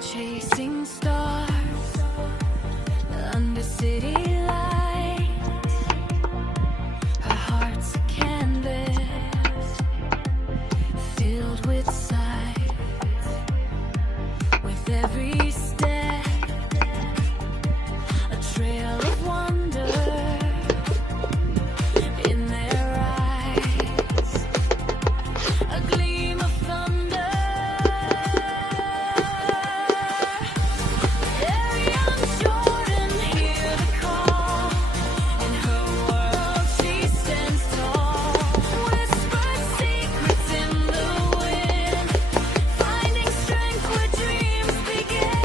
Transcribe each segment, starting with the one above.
Chasing stars under city lights. Her heart's a canvas filled with sight. With every step, a trail of wonder in their eyes, a gleam of thunder. Ariane Jordan, hear the call. In her world, she stands tall. Whispered secrets in the wind, finding strength where dreams begin.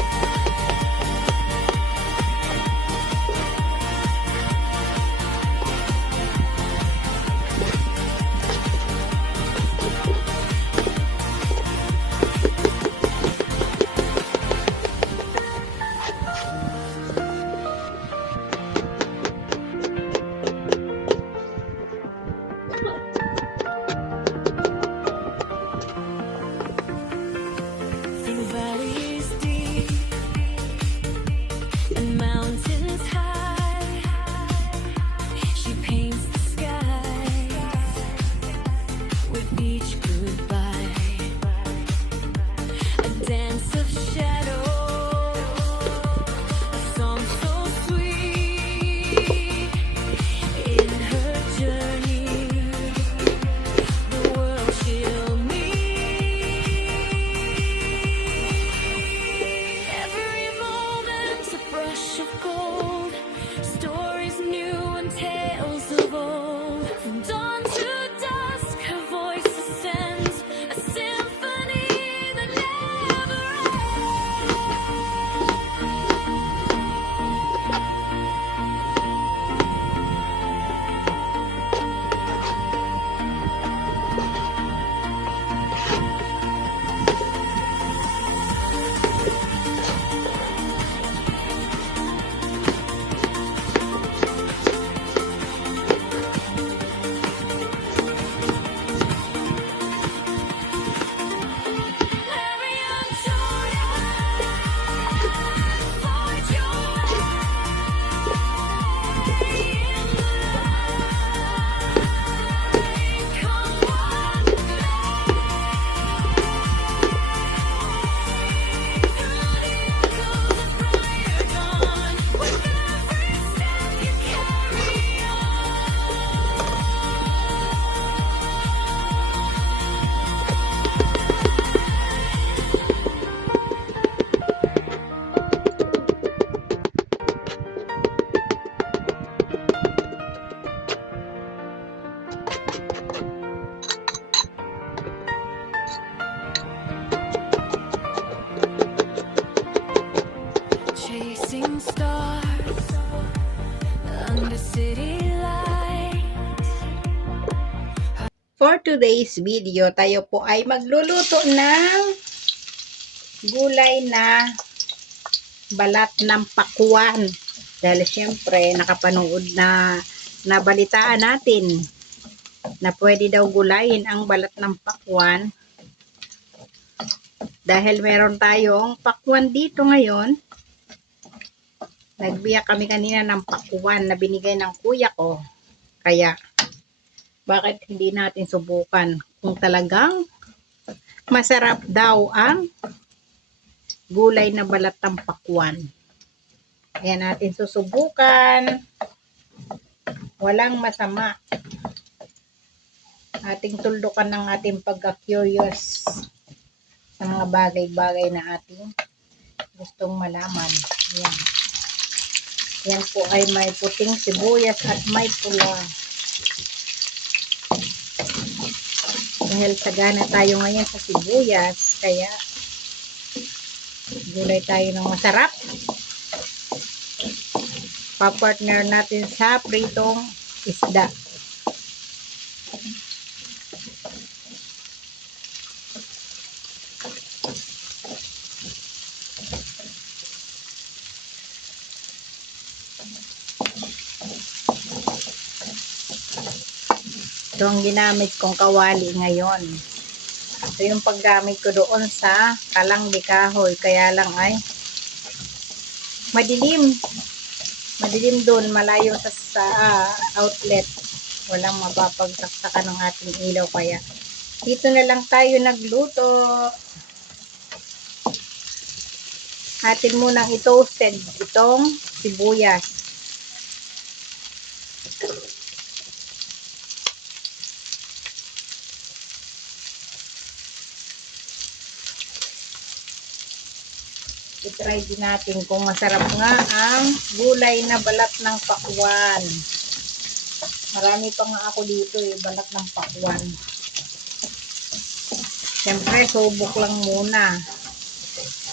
Through valleys deep and mountains high, she paints the skies with each goodbye. A dance of shadows, a song so sweet. In her journey, the world she'll meet. Every moment a brush of gold, stories new and tales of old. From dawn to dusk, her voice ascends, a symphony that never Ariane Jordan, find your way in the light. Come walk with me through the echoes of brighter dawn. With every step you carry chasing stars under city lights. For today's video, tayo po ay magluluto ng gulay na balat ng pakwan. Dahil siyempre, nakapanood na nabalitaan natin na pwede daw gulayin ang balat ng pakwan. Dahil meron tayong pakwan dito ngayon, nagbiyak kami kanina ng pakwan na binigay ng kuya ko. Kaya, bakit hindi natin subukan kung talagang masarap daw ang gulay na balat ng pakwan. Ayan natin susubukan. Walang masama. Ating tuldukan ng ating pagka-curious sa mga bagay-bagay na ating gustong malaman. Ayan. Yan po ay may puting sibuyas at may pula. Dahil sagana tayo ngayon sa sibuyas, kaya gulay tayo ng masarap. Pa-partner natin sa pritong isda. Ito ang ginamit kong kawali ngayon. Ito yung paggamit ko doon sa Kalang de Kahoy. Kaya lang ay madilim. Madilim doon, malayo sa outlet. Walang mapapagtaktakan ng ating ilaw. Kaya dito na lang tayo nagluto. Atin munang i-toasted itong sibuyas. I-try din natin kung masarap nga ang gulay na balat ng pakwan. Marami pa nga ako dito balat ng pakwan. Siyempre, subok lang muna.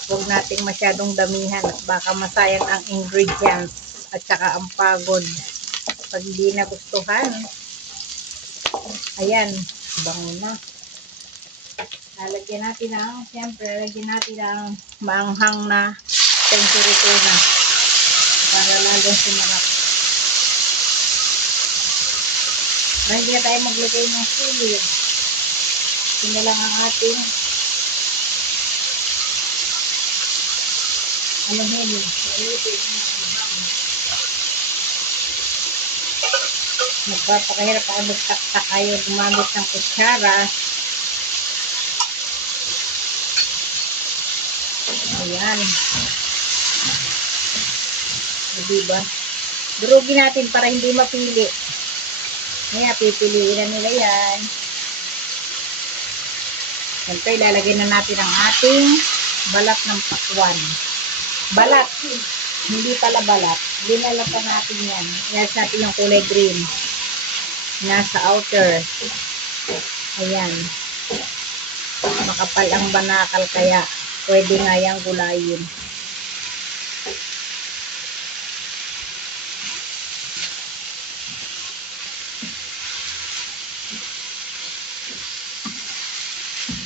Huwag nating masyadong damihan at baka masayang ang ingredients at saka ang pagod. Pag hindi nagustuhan, ayan, bango na. Lalagyan natin siyempre, lalagyan natin ang maanghang na century tuna para lalong sumarap. Dahil na tayo maglagay ng sili. Ito na lang ang ating magpapakahirap ako magtaktak kayo gumamit ng kutsara. Ayan. Diba? Durugin natin para hindi mapili. Kaya pipiliin na nila yan. Siyempre, ilalagay na natin ang ating balat ng pakwan. Balat. Hindi pala balat. Linalatan natin yan. Ilas natin yung kulay green. Nasa outer. Ayan. Makapal ang banakal kaya pwede nga yung gulayin.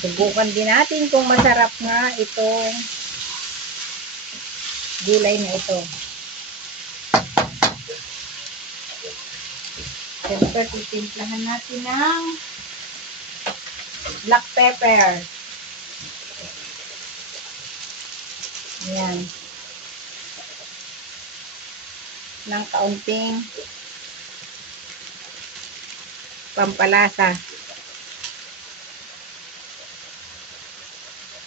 Subukan din natin kung masarap nga itong gulay na ito. Siyempre, titimplahan natin ng black pepper. Ayan. Ng kaunting pampalasa.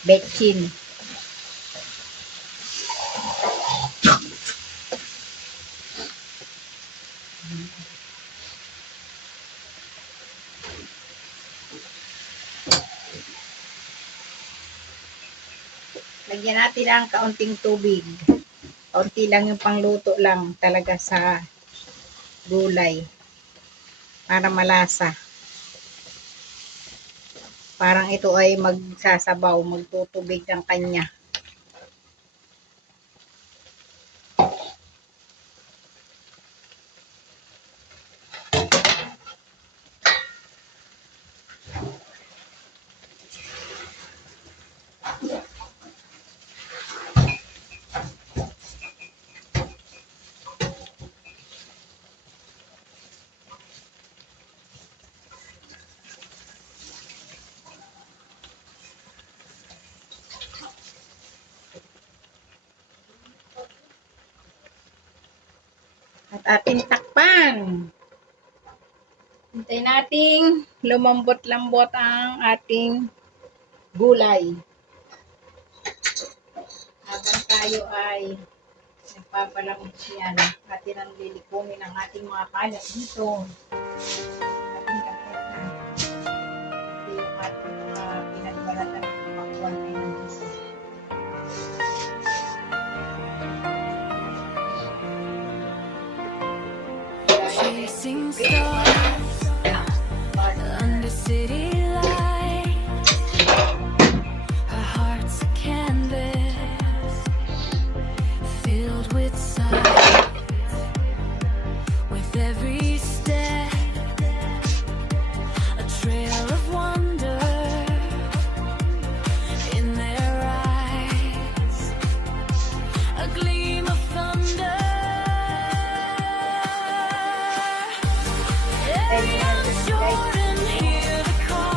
Betchin. Lagyan natin ang kaunting tubig. Kaunti lang yung pangluto lang talaga sa gulay. Para malasa. Parang ito ay magsasabaw, magtutubig ng kanya. At ating takpan. Hintayin nating lumambot-lambot ang ating gulay. Habang tayo ay nagpapalambot yan, atin ang lilikumin ang ating mga kalat dito. Ating kalat na. Ito yung ating mga pinagbalatan ng pakwan ay nandito. Chasing stars under city lights. Our hearts a canvas filled with sight. With every step, a trail of wonder in their eyes, a gleam of thunder. Jordan, hear the call.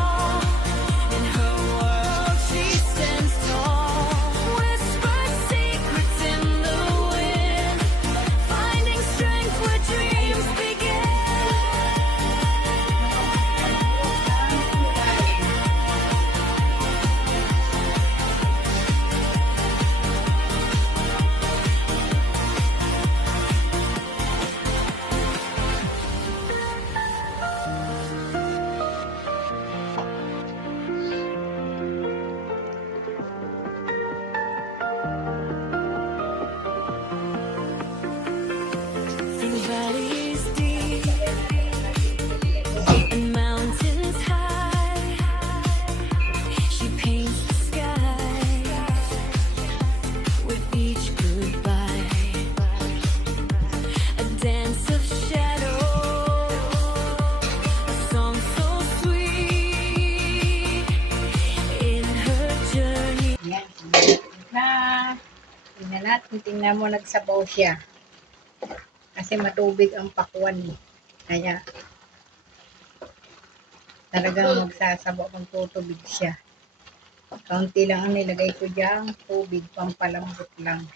At tingnan mo, nagsabaw siya. Kasi matubig ang pakwan eh. Kaya talagang magsasabaw, magtutubig siya. Kaunti lang ang nilagay ko dyan, tubig, pampalambot lang.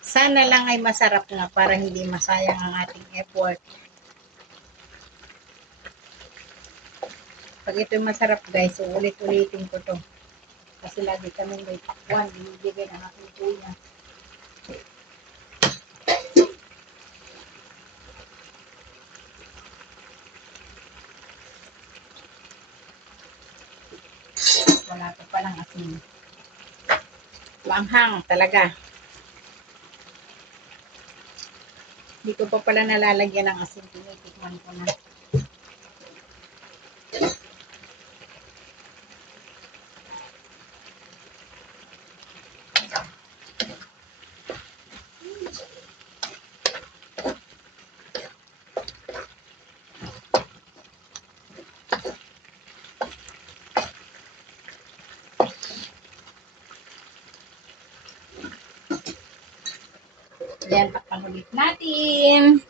Sana lang ay masarap nga para hindi masayang ang ating effort. Pag ito'y masarap guys, so ulit-ulitin ko to. Kasi lagi kami may pakwan, binibigay ng aking kuya. Wala pa palang asin. Maanghang talaga. Hindi ko pa pala nalalagyan ng asin. Tinitikman ko na. Yan, takpan ulit natin.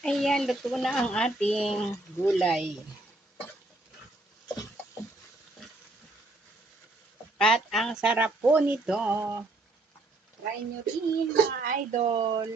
Ayan, luto na ang ating gulay. At ang sarap po nito. Try nyo rin mga idol.